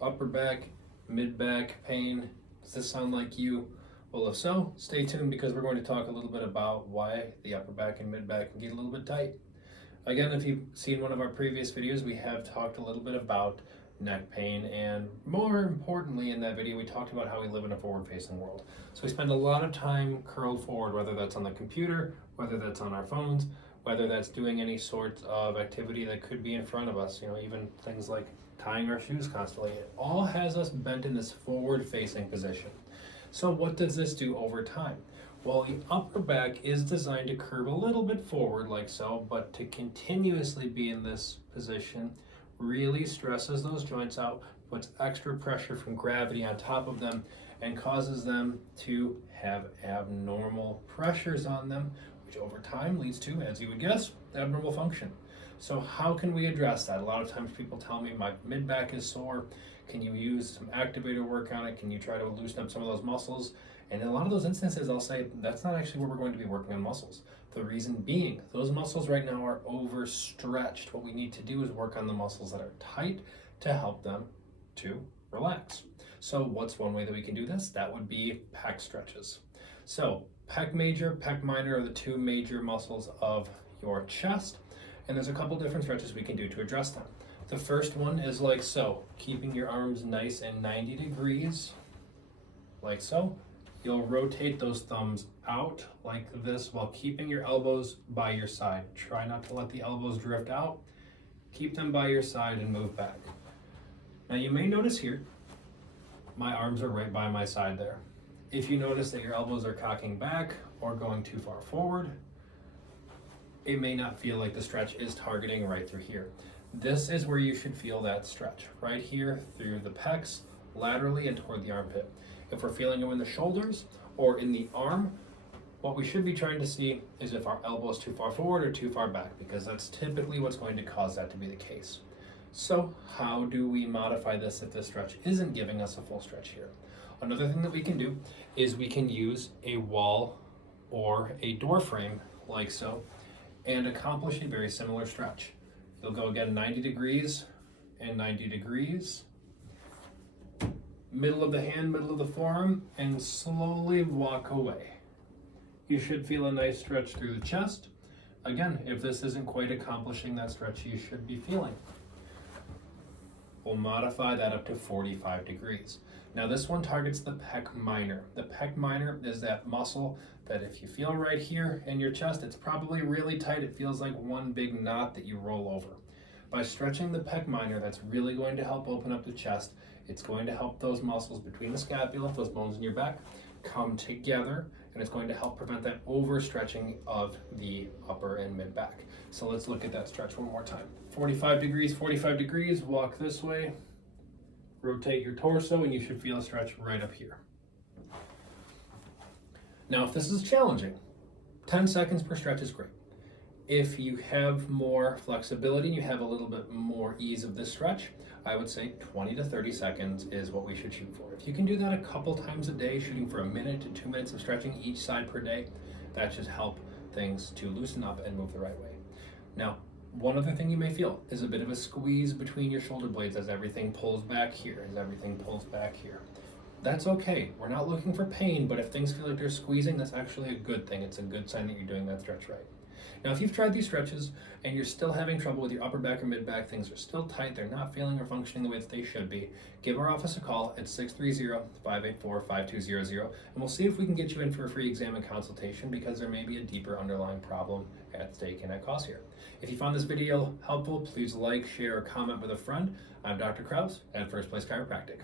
upper back, mid back pain. Does this sound like you? Well, if so, stay tuned because we're going to talk a little bit about why the upper back and mid back can get a little bit tight. Again, if you've seen one of our previous videos, we have talked a little bit about neck pain, and more importantly in that video we talked about how we live in a forward-facing world. So we spend a lot of time curled forward, whether that's on the computer, whether that's on our phones, whether that's doing any sort of activity that could be in front of us, even things like tying our shoes constantly. It all has us bent in this forward-facing position. So what does this do over time? Well, the upper back is designed to curve a little bit forward like so, but to continuously be in this position really stresses those joints out, puts extra pressure from gravity on top of them, and causes them to have abnormal pressures on them, which over time leads to, as you would guess, abnormal function. So how can we address that? A lot of times people tell me my mid back is sore. Can you use some activator work on it? Can you try to loosen up some of those muscles? And in a lot of those instances, I'll say that's not actually where we're going to be working on muscles. The reason being, those muscles right now are overstretched. What we need to do is work on the muscles that are tight to help them to relax. So what's one way that we can do this? That would be pec stretches. So pec major, pec minor are the two major muscles of your chest. And there's a couple different stretches we can do to address them. The first one is like so, keeping your arms nice and 90 degrees, like so. You'll rotate those thumbs out like this while keeping your elbows by your side. Try not to let the elbows drift out. Keep them by your side and move back. Now you may notice here, my arms are right by my side there. If you notice that your elbows are cocking back or going too far forward, it may not feel like the stretch is targeting right through here. This is where you should feel that stretch, right here through the pecs, laterally and toward the armpit. If we're feeling it in the shoulders or in the arm, what we should be trying to see is if our elbow is too far forward or too far back, because that's typically what's going to cause that to be the case. So how do we modify this if this stretch isn't giving us a full stretch here? Another thing that we can do is we can use a wall or a door frame like so and accomplish a very similar stretch. You'll go again 90 degrees and 90 degrees. Middle of the hand, middle of the forearm, and slowly walk away. You should feel a nice stretch through the chest. Again, if this isn't quite accomplishing that stretch you should be feeling. We'll modify that up to 45 degrees. Now this one targets the pec minor. The pec minor is that muscle that if you feel right here in your chest, it's probably really tight. It feels like one big knot that you roll over. By stretching the pec minor, that's really going to help open up the chest. It's going to help those muscles between the scapula, those bones in your back, come together, and it's going to help prevent that overstretching of the upper and mid back. So let's look at that stretch one more time. 45 degrees, walk this way, rotate your torso, and you should feel a stretch right up here. Now, if this is challenging, 10 seconds per stretch is great. If you have more flexibility and you have a little bit more ease of this stretch, I would say 20 to 30 seconds is what we should shoot for. If you can do that a couple times a day, shooting for 1 minute to 2 minutes of stretching each side per day, that should help things to loosen up and move the right way. Now, one other thing you may feel is a bit of a squeeze between your shoulder blades as everything pulls back here, That's okay. We're not looking for pain, but if things feel like they're squeezing, that's actually a good thing. It's a good sign that you're doing that stretch right. Now, if you've tried these stretches and you're still having trouble with your upper back or mid back, things are still tight, they're not feeling or functioning the way that they should be, give our office a call at 630-584-5200, and we'll see if we can get you in for a free exam and consultation because there may be a deeper underlying problem at stake and at cause here. If you found this video helpful, please like, share, or comment with a friend. I'm Dr. Krause at First Place Chiropractic.